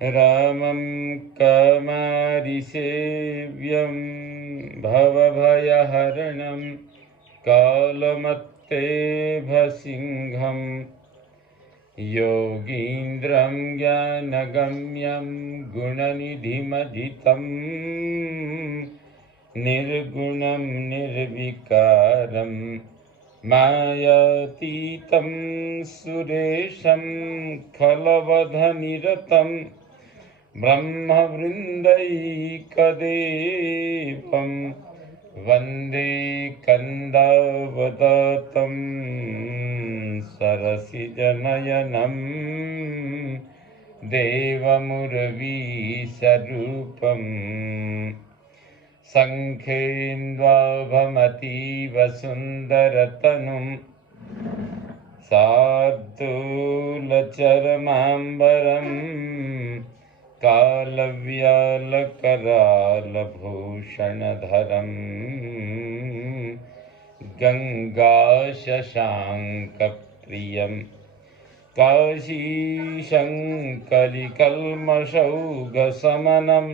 रामं कमारिसेव्यं भवभयहरणं कालमत्तेभसिंहं योगीन्द्रं ज्ञानगम्यं गुणनिधिमजितं निर्गुणं निर्विकारं मायातीतं सुरेशं खलवधनिरतं ब्रह्मवृन्दैकदेवं वन्दे कन्दावदतं सरसिजनयनं देवमुरवीसरूपम् शङ्खेन्द्वाभमतीव सुन्दरतनुं शार्दूलचरमाम्बरं कालव्यालकरालभूषणधरं गङ्गाशशाङ्कप्रियं काशीशङ्कलिकल्मषौघशमनं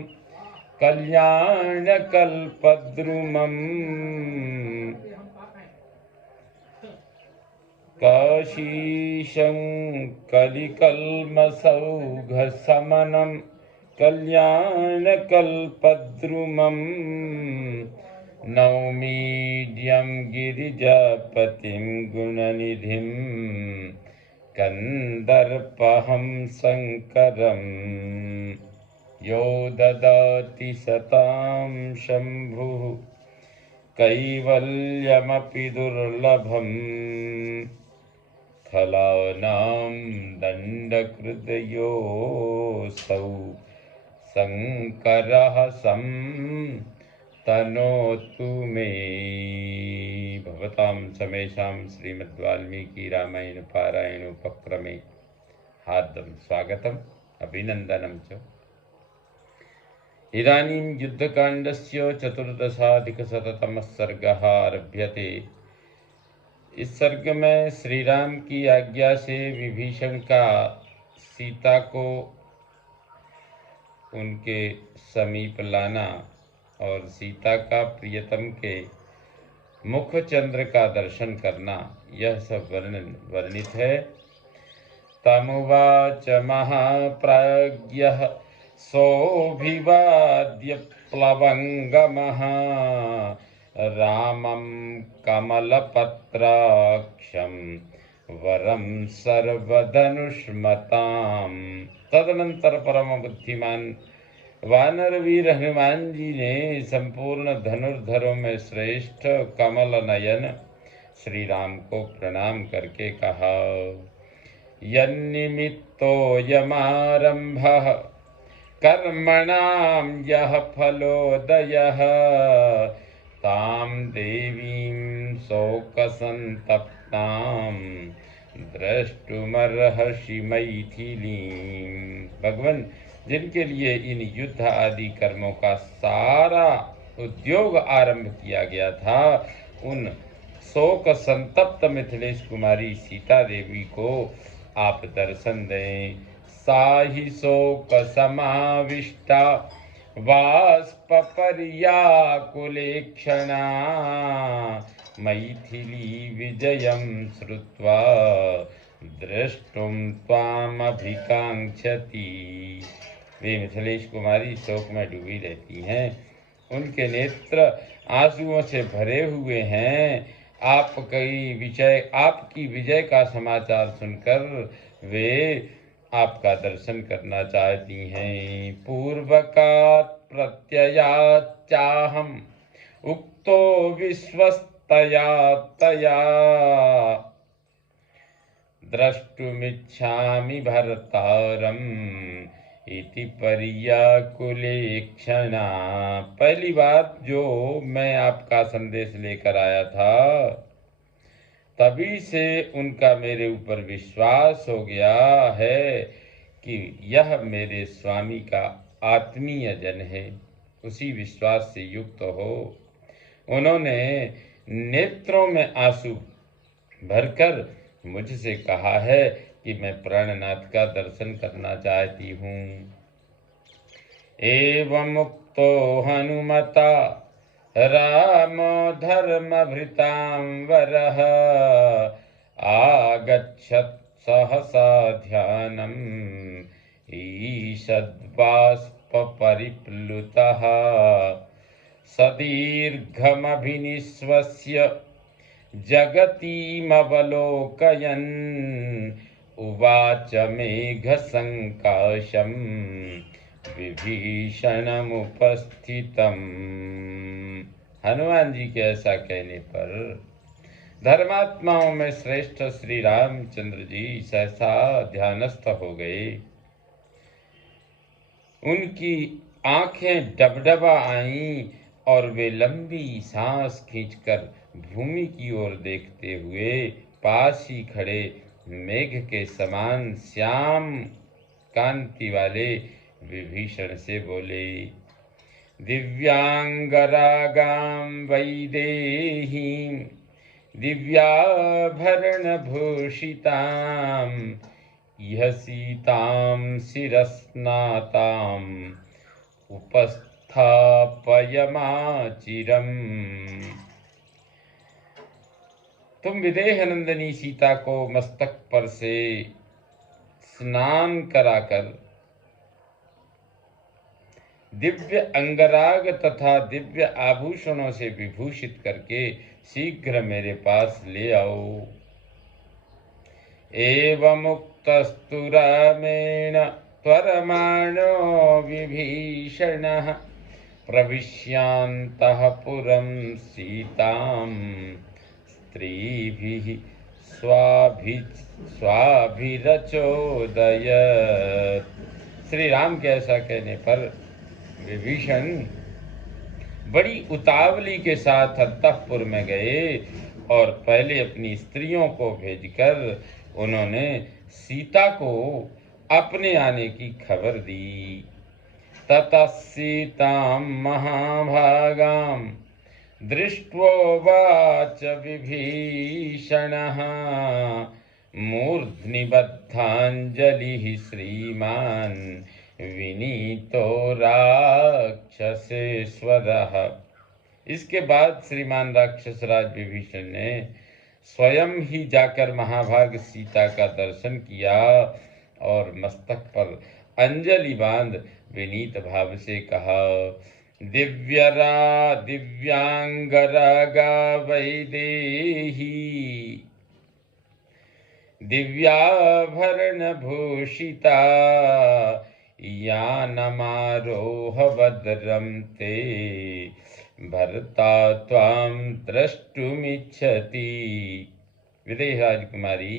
कल्याणकल्पद्रुमं काशीशङ्कलिकल्मषौघशमनं कल्याणकल्पद्रुमं नौमीड्यं गिरिजापतिं गुणनिधिं कन्दर्पहं शङ्करम् यो ददाति सतां शम्भुः कैवल्यमपि दुर्लभम् खलानां दण्डकृतयोऽसौ शङ्करः तनोतु मे। भवतां समेषां श्रीमद्वाल्मीकि रामायण पारायण उपक्रमे हार्दं स्वागतम् अभिनन्दनं च। इदानीं युद्धकाण्डस्य 14अधिकशततमः सर्गः आरभ्यते। इस सर्ग में श्री राम की आज्ञा से विभीषण का सीता को उनके समीप लाना और सीता का प्रियतम के मुख चंद्र का दर्शन करना, यह सब वर्णित है। तमुवाच महाप्राज्ञः सोऽभिवाद्य प्लवङ्गमः रामं कमलपत्राक्षं वरं सर्वधनुष्मताम्। तदनंतर परम बुद्धिमान वानरवीर हनुमान जी ने संपूर्ण धनुर्धरों में श्रेष्ठ कमल नयन श्री राम को प्रणाम करके कहा, यन्निमित्तोऽयमारम्भः कर्मणां यः फलोदयः तां देवीं शोकसंतप्तां द्रष्टुमर्हसि मैथिलीं। भगवान, जिनके लिए इन युद्ध आदि कर्मों का सारा उद्योग आरंभ किया गया था, उन शोक संतप्त मिथिलेश कुमारी सीता देवी को आप दर्शन दें। साहि शोक समाविष्टा वाष्पपर्याकुलेक्षणा मैथिली विजयं श्रुत्वा द्रष्टुं त्वामभिकाङ्क्षति। वे मिथिलेश कुमारी शोक में डूबी रहती हैं, उनके नेत्र आंसुओं से भरे हुए हैं। आपकी विजय का समाचार सुनकर वे आपका दर्शन करना चाहती हैं। पूर्वकात् प्रत्ययाच्चाहम् उक्तो विश्वस्तया तया द्रष्टुमिच्छामि भर्तारम् इति पर्याकुलेक्षणा। पहली बात जो मैं आपका संदेश लेकर आया था, तभी से उनका मेरे ऊपर विश्वास हो गया है कि यह मेरे स्वामी का आत्मीय जन है। उसी विश्वास से युक्त हो उन्होंने नेत्रों में आंसू भरकर मुझसे कहा है कि मैं प्राणनाथ का दर्शन करना चाहती हूँ। एवमुक्तो हनुमता रामो धर्मभृतां वरः आगच्छत् सहसा ध्यानम् ईषद्बाष्परिप्लुतः सदीर्घमभिनिश्वस्य जगतीमवलोकयन् उवाच मेघसङ्काशम् विभीषणमुपस्थितम्। हनुमान जी के ऐसा कहने पर धर्मात्माओं में श्रेष्ठ श्री रामचंद्र जी सहसा ध्यानस्थ हो गए। उनकी आंखें डबडबा आईं और वे लंबी सांस खींचकर भूमि की ओर देखते हुए पास ही खड़े मेघ के समान श्याम कांति वाले विभीषण से बोले, दिव्यांगरागां वैदेहीं दिव्याभरणभूषितां इह सीतां शिरस्नातां उपस्थापयमाचिरम्। तुम विदेह नंदिनी सीता को मस्तक पर से स्नान कराकर दिव्य अंगराग तथा दिव्य आभूषणों से विभूषित करके शीघ्र मेरे पास ले आओ। एवमुक्तस्तु रामेण त्वरमाणो विभीषणः प्रविश्यान्तः पुरं सीतां स्त्रीभिः स्वाभिरचोदयत्। श्री राम के ऐसा कहने पर विभीषण बड़ी उतावली के साथ अंतःपुर में गए और पहले अपनी स्त्रियों को भेजकर उन्होंने सीता को अपने आने की खबर दी। ततः सीतां महाभागां दृष्ट्वोवाच विभीषणः मूर्ध्नि बद्धाञ्जलिः श्रीमान् विनीतो राक्षसेश्वरः। इसके बाद श्रीमान राक्षसराज विभीषण ने स्वयं ही जाकर महाभाग सीता का दर्शन किया और मस्तक पर अंजलि बांध विनीत भाव से कहा, दिव्यांगरागा वैदेही दिव्याभरणभूषिता यानमारोह भद्रं ते भर्ता त्वां द्रष्टुमिच्छति। विदेह राजकुमारी,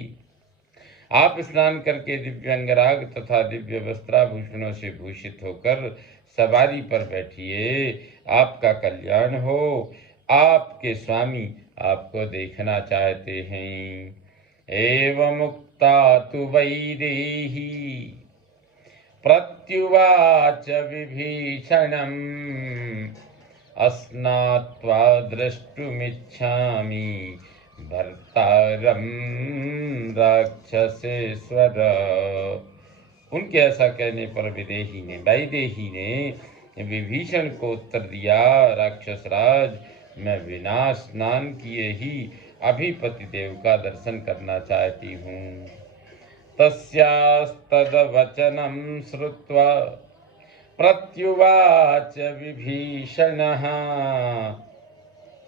आप स्नान करके दिव्यांगराग तथा दिव्य वस्त्राभूषणों से भूषित होकर सवारी पर बैठिए। आपका कल्याण हो, आपके स्वामी आपको देखना चाहते हैं। एवमुक्ता तु वैदेही प्रत्युवाच विभीषणम् अस्नात्वा द्रष्टुमिच्छामि भर्तारं राक्षसेश्वर। उनके ऐसा कहने पर वैदेही ने विभीषण को उत्तर दिया, राक्षसराज, मैं विना स्नान किए ही अभी पतिदेव का दर्शन करना चाहती हूँ। तस्यास्तद्वचनं श्रुत्वा प्रत्युवाच विभीषणः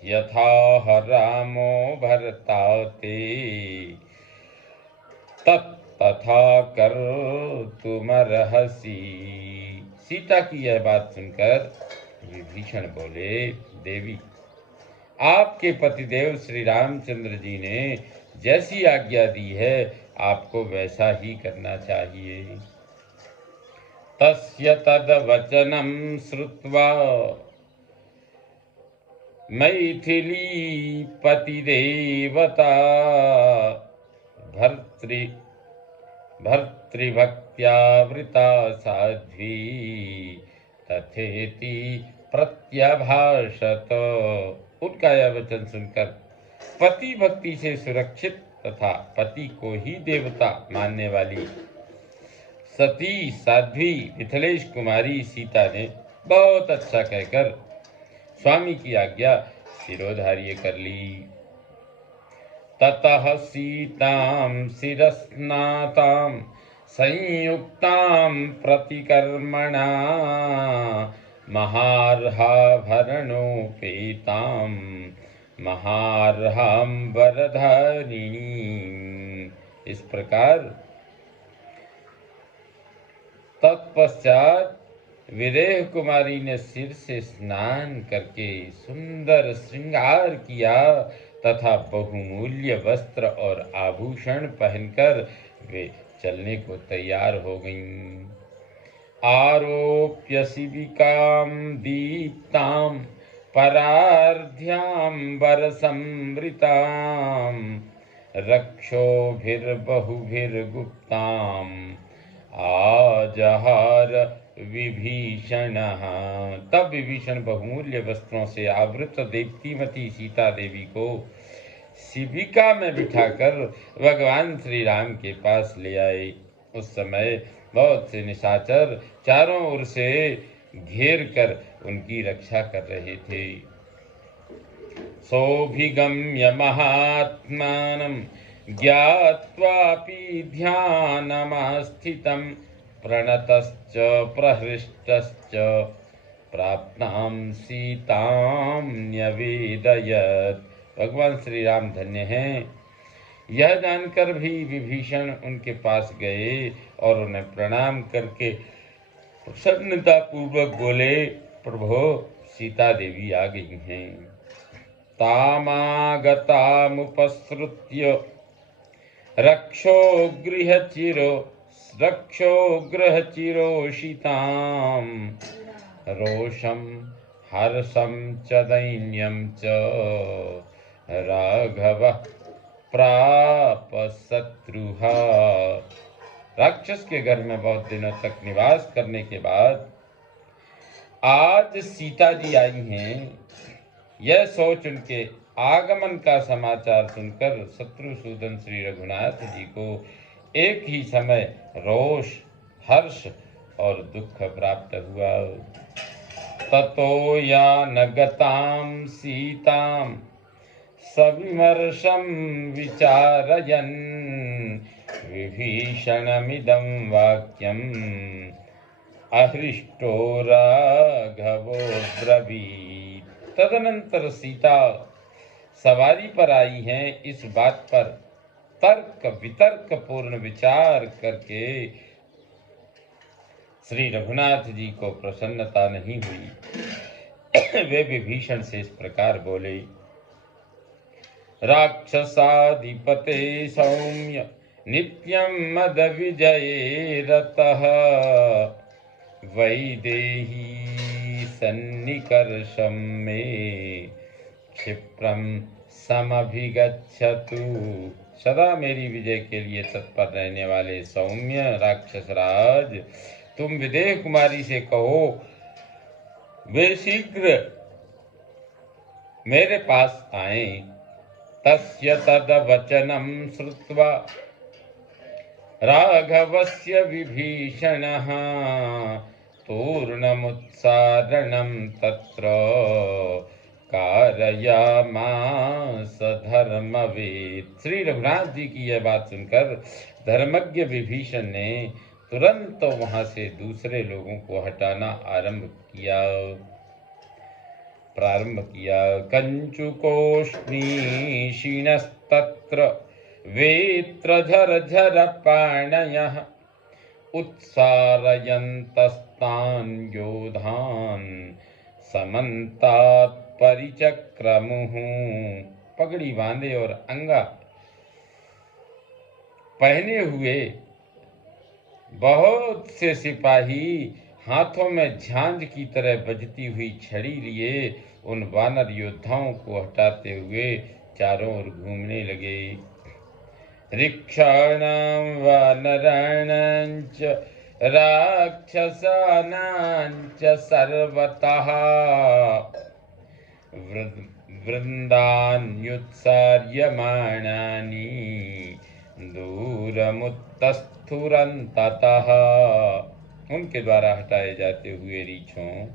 यथाह रामो भर्ता ते तथा कर्तुमर्हसि। सीता की यह बात सुनकर विभीषण बोले, देवी, आपके पतिदेव श्री रामचंद्र जी ने जैसी आज्ञा दी है आपको वैसा ही करना चाहिए। तस्य तद्वचनं श्रुत्वा मैथिलीपतिदेवता भर्तृभक्त्यावृता साध्वी तथेति प्रत्यभाषत। उनका यह वचन सुनकर पति भक्ति से सुरक्षित तथा पति को ही देवता मानने वाली सती साध्वी मिथिलेश कुमारी सीता ने बहुत अच्छा कहकर स्वामी की आज्ञा शिरोधार्य कर ली। ततः सीतां शिरस्नातां संयुक्तां प्रतिकर्मणा महार्हाभरणोपेतां महार्हां वरधारिणीं। इस प्रकार तत्पश्चात विदेह कुमारी ने सिर से स्नान करके सुंदर श्रृंगार किया तथा बहुमूल्य वस्त्र और आभूषण पहनकर वे चलने को तैयार हो गईं। आरोप्य शिबिकां दीप्तां परार्ध्याम्बर संवृतां रक्षोभिर्बहुभिर्गुप्तां आजहार विभीषणः। तब विभीषण बहुमूल्य वस्त्रों से आवृत देवतीमती सीता देवी को शिबिका में बिठाकर भगवान श्री राम के पास ले आए। उस समय बहुत से निशाचर चारों ओर से घेर कर उनकी रक्षा कर रहे थे। सोऽभिगम्य महात्मानं ज्ञात्वापि ध्यानमास्थितं प्रणतश्च प्रहृष्टश्च प्राप्तां सीतां न्यवेदयत्। भगवान श्री राम धन्य हैं। यह जानकर भी विभीषण उनके पास गए और उन्हें प्रणाम करके प्रसन्नता पूर्वक बोले, प्रभो सीता देवी आ गई हैं। तामागतामुपसृत्य रक्षो गृहचिरोषितां रोषं हर्षं च दैन्यं च राघवः प्राप शत्रुः। राक्षस के घर में बहुत दिनों तक निवास करने के बाद आज सीता जी आई हैं। यह सोच उनके आगमन का समाचार सुनकर शत्रुसूदन श्री रघुनाथ जी को एक ही समय रोष, हर्ष और दुख प्राप्त हुआ। ततो या न गतां सीतां सविमर्शं विचारयन् विभीषणमिदं वाक्यम् अहृष्टो राघवो ब्रवीत्। तदनंतर सीता सवारी पर आई हैं। इस बात पर तर्क वितर्क पूर्ण विचार करके श्री रघुनाथ जी को प्रसन्नता नहीं हुई। वे विभीषण से इस प्रकार बोले, राक्षसाधिपते सौम्य नित्यं मद विजये रतः वैदेही सन्निकर्षं मे क्षिप्रं समभिगच्छतु। सदा मेरी विजय के लिए तत्पर रहने वाले सौम्य राक्षस राज, तुम विदेह कुमारी से कहो वे शीघ्र मेरे पास आएं। तस्य तद्वचनं श्रुत्वा राघवस्य विभीषणः तूर्णमुत्सारणं तत्र कारयामास धर्मवेद। श्री रघुनाथ जी की यह बात सुनकर धर्मज्ञ विभीषण ने तुरंत वहां से दूसरे लोगों को हटाना प्रारंभ किया। कंचुकोष्णीषिणस्तत्र वेत्र झरझर पाणयः उत्सारयन्तस्तान् योधान् समन्तात् परिचक्रमुः। पगड़ी बांधे और अंगा पहने हुए बहुत से सिपाही हाथों में झांझ की तरह बजती हुई छड़ी लिए उन वानर योद्धाओं को हटाते हुए चारों ओर घूमने लगे। ऋक्षाणां वानराणां च राक्षसानां च सर्वतः वृन्दान्युत्सार्यमाणानि दूरमुत्तस्थुरन्ततः, उनके द्वारा हटाए जाते हुए रीछों,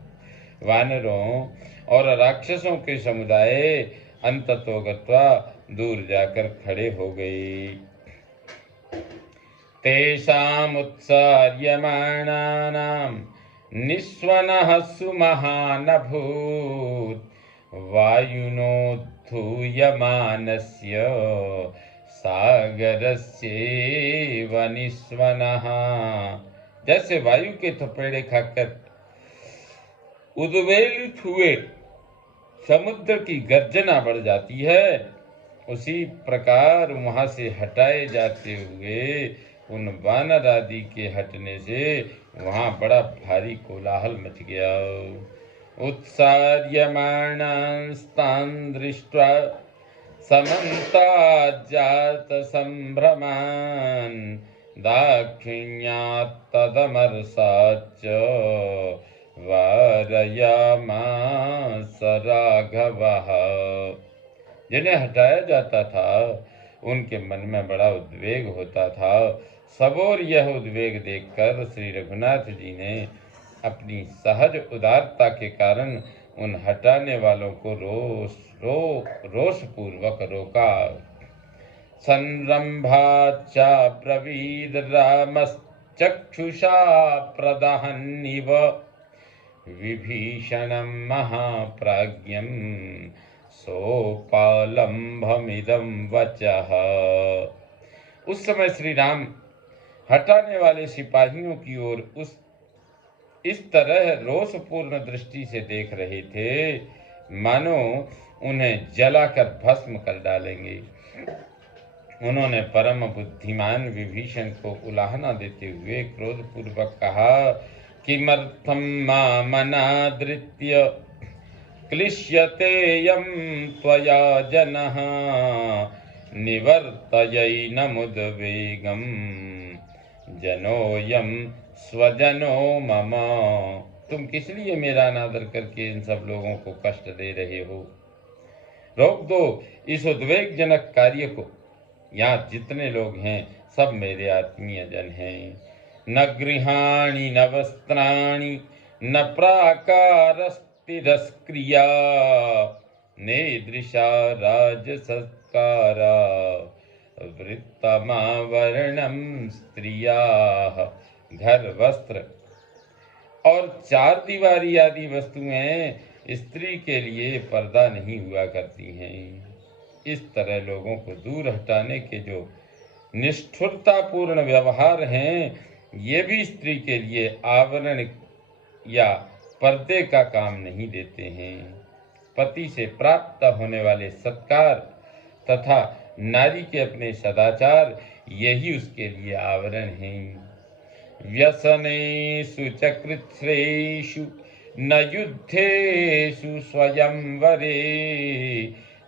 वानरों और राक्षसों के समुदाय अंततो गत्वा दूर जाकर खड़े हो गए। तेषामुत्सार्यमाणानां निस्वनः सुमहानभूत्, वायुनोद्धूयमानस्य सागरस्येव निस्वनः। जैसे वायु के थपेड़े खाकर उद्वेलित हुए समुद्र की गर्जना बढ़ जाती है, उसी प्रकार वहां से हटाए जाते हुए उन वानर आदि के हटने से वहां बड़ा भारी कोलाहल मच गया। उत्सार्यमाणांस्तान् दृष्ट्वा समन्ताज्जातसम्भ्रमान्, दाक्षिण्यात्तदमर्षाच्च वारयामास राघवः। जिन्हें हटाया जाता था उनके मन में बड़ा उद्वेग होता था। सबोर यह उद्वेग देखकर श्री रघुनाथ जी ने अपनी सहज उदारता के कारण उन हटाने वालों को रोषपूर्वक रोका। संरंभाच्चा ब्रवीद रामश्चक्षुषा प्रदहन्निव, विभीषणं महाप्राज्ञं सोपालंभमिदं वचः। उस समय श्री राम हटाने वाले सिपाहियों की ओर इस तरह रोषपूर्ण दृष्टि से देख रहे थे मानो उन्हें जलाकर भस्म कर डालेंगे। उन्होंने परम बुद्धिमान विभीषण को उलाहना देते हुए क्रोधपूर्वक कहा, किमर्थं मामनादृत्य क्लिश्यते यं त्वया जनः, निवर्तयैनमुद्वेगं जनोऽयं स्वजनो मम। तुम किस लिए मेरा अनादर करके इन सब लोगों को कष्ट दे रहे हो? रोक दो इस उद्वेगजनक कार्य को। यहाँ जितने लोग हैं सब मेरे आत्मीय जन हैं। न गृहाणि न वस्त्राणि न प्राकारस्तिरस्क्रिया, नेदृशा राजसत्कारा वृत्तमावरणं स्त्रियाः। घर, वस्त्र और चार दीवारी आदि वस्तुएं स्त्री के लिए पर्दा नहीं हुआ करती हैं। इस तरह लोगों को दूर हटाने के जो निष्ठुरतापूर्ण व्यवहार हैं, ये भी स्त्री के लिए आवरण या पर्दे का काम नहीं देते हैं। पति से प्राप्त होने वाले सत्कार तथा नारी के अपने सदाचार, यही उसके लिए आवरण हैं। व्यसनेषु च कृच्छ्रेषु न युद्धेषु स्वयंवरे,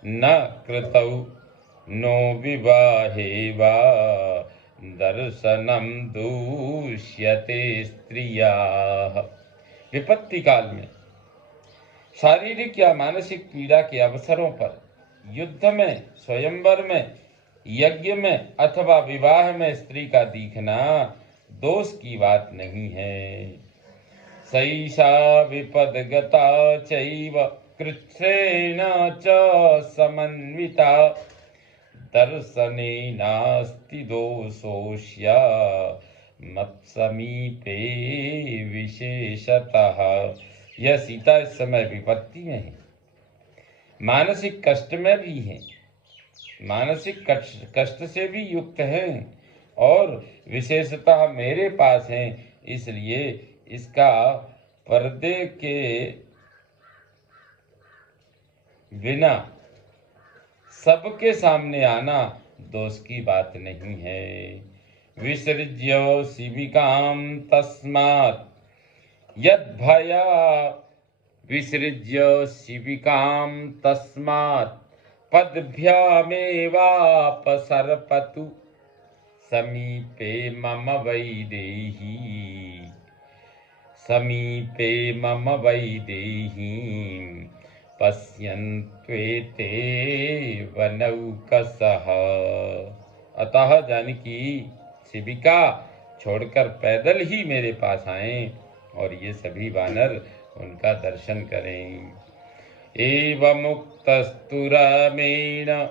न कृतौ नो विवाहे वा दर्शनं दूष्यते स्त्रियाः। विपत्ति काल में, शारीरिक या मानसिक पीड़ा के अवसरों पर, युद्ध में, स्वयंवर में, यज्ञ में अथवा विवाह में स्त्री का दिखना दोष की बात नहीं है। सैषा विपदगता चैव कृच्छ्रेण च समन्विता, दर्शने नास्ति दोषोऽस्या मत्समीपे विशेषतः। यह सीता इस समय विपत्ति में है, मानसिक कष्ट में भी है, मानसिक कष्ट से भी युक्त हैं और विशेषतः मेरे पास हैं, इसलिए इसका पर्दे के बिना सबके सामने आना दोष की बात नहीं है। विसृज्य शिविकां तस्मात् यद्भया, विसृज्य शिविकां तस्मात् पद्भ्यामेवापसर्पतु, समीपे मम वैदेही, समीपे मम वैदेही पश्यन्त्वेते वनौकसः। अतः जानकी शिविका छोड़कर पैदल ही मेरे पास आए और ये सभी वानर उनका दर्शन करें। एवमुक्तस्तु रामेण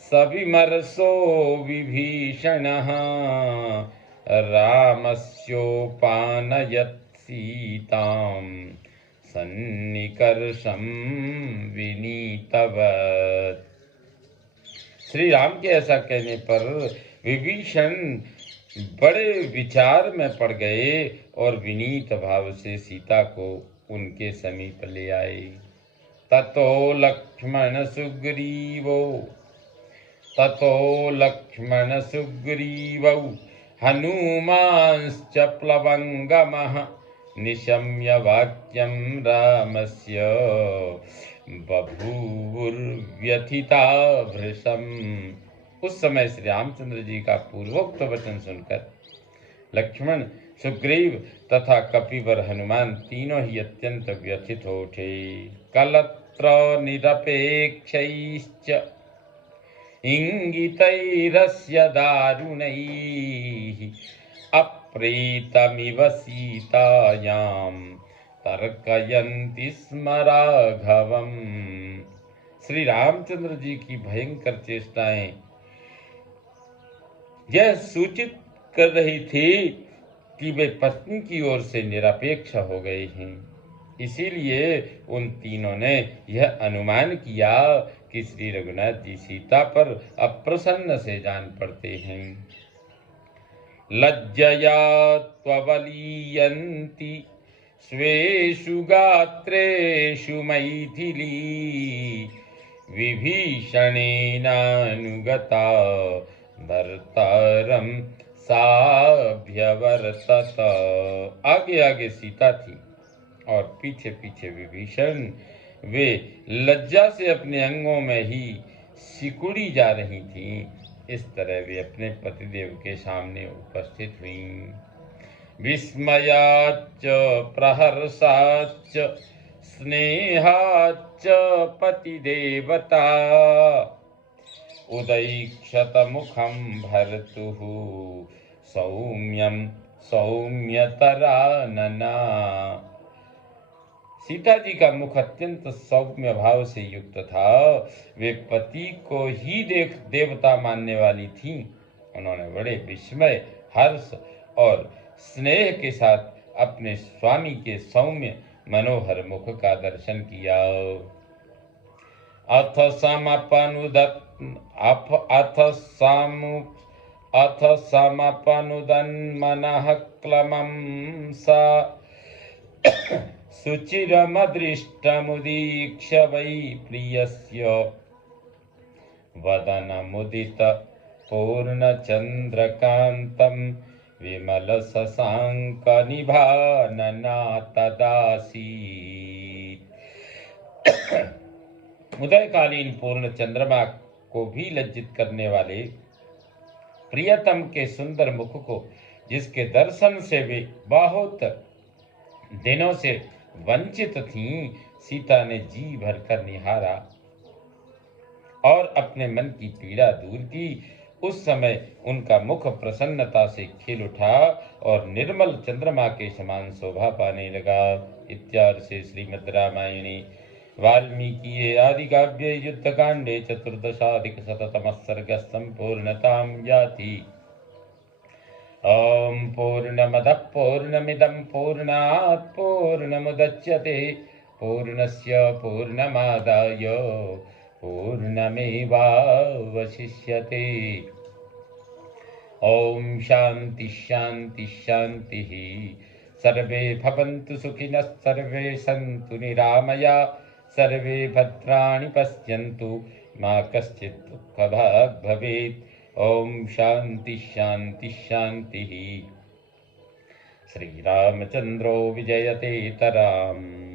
सविमर्शो विभीषणः रामस्योपानयत् सीतां सन्निकर्षं विनीतवत्। श्री राम के ऐसा कहने पर विभीषण बड़े विचार में पड़ गए और विनीत भाव से सीता को उनके समीप ले आए। ततो लक्ष्मण सुग्रीवौ हनुमांश्च प्लवंगमः निशम्य वाक्यं रामस्य बभूवुर्व्यथिता भृशम्। उस समय श्री रामचंद्र जी का पूर्वोक्त वचन सुनकर लक्ष्मण, सुग्रीव तथा कपिवर हनुमान तीनों ही अत्यंत व्यथित हो उठे। कलत्र निरपेक्षैश्च इंगितैरस्य दारुणैः अप्रीतमिव सीतायां तर्कयन्ति स्म राघवम्। श्री रामचंद्र जी की भयंकर चेष्टाएं यह सूचित कर रही थी कि वे पत्नी की ओर से निरपेक्ष हो गए हैं। इसीलिए उन तीनों ने यह अनुमान किया कि श्री रघुनाथ जी सीता पर अप्रसन्न से जान पड़ते हैं। लज्जया त्वबलीयन्ति स्वेषु गात्रेषु मैथिली विभीषणेनानुगता भर्तारं साभ्यवर्तत। आगे आगे सीता थी और पीछे पीछे विभीषण। वे लज्जा से अपने अंगों में ही सिकुड़ी जा रही थीं। इस तरह वे अपने पतिदेव के सामने उपस्थित हुईं। विस्मयाच्च प्रहर्षाच्च स्नेहाच्च पतिदेवता उदैक्षत मुखं भर्तुः सौम्यं सौम्यतरानना। सीता जी का मुख अत्यंत सौम्य भाव से युक्त था। वे पति को ही देवता मानने वाली थीं। उन्होंने बड़े विस्मय, हर्ष और स्नेह के साथ अपने स्वामी के सौम्य मनोहर मुख का दर्शन किया। अथ समपनुदन्मनः क्लमं सा सुचिरमदृष्टमुदीक्ष्य वै प्रियस्य वदनमुदित पूर्णचन्द्रकान्तं विमलशशाङ्कनिभानना तदासीत्। उदयकालीन पूर्ण चंद्रमा को भी लज्जित करने वाले प्रियतम के सुंदर मुख को, जिसके दर्शन से वे बहुत दिनों से वंचित थीं, सीता ने जी भरकर निहारा और अपने मन की पीड़ा दूर की। उस समय उनका मुख प्रसन्नता से खिल उठा और निर्मल चंद्रमा के समान शोभा पाने लगा। इत्यार्षे श्रीमद् रामायणे वाल्मीकि आदि काव्ये युद्धकांडे 14+शततमः सर्गः सम्पूर्णतां याति। ॐ पूर्णमदः पूर्णमिदं पूर्णात् पूर्णमुदच्यते पूर्णस्य पूर्णमादाय पूर्णमेवावशिष्यते। ॐ शान्ति शान्ति शान्तिः। सर्वे भवन्तु सुखिनः, सर्वे सन्तु निरामया, सर्वे भद्राणि पश्यन्तु, मा कश्चित् दुःखभाग् भवेत्। ॐ शान्ति शान्ति शान्तिः। श्रीरामचन्द्रो विजयते तराम्।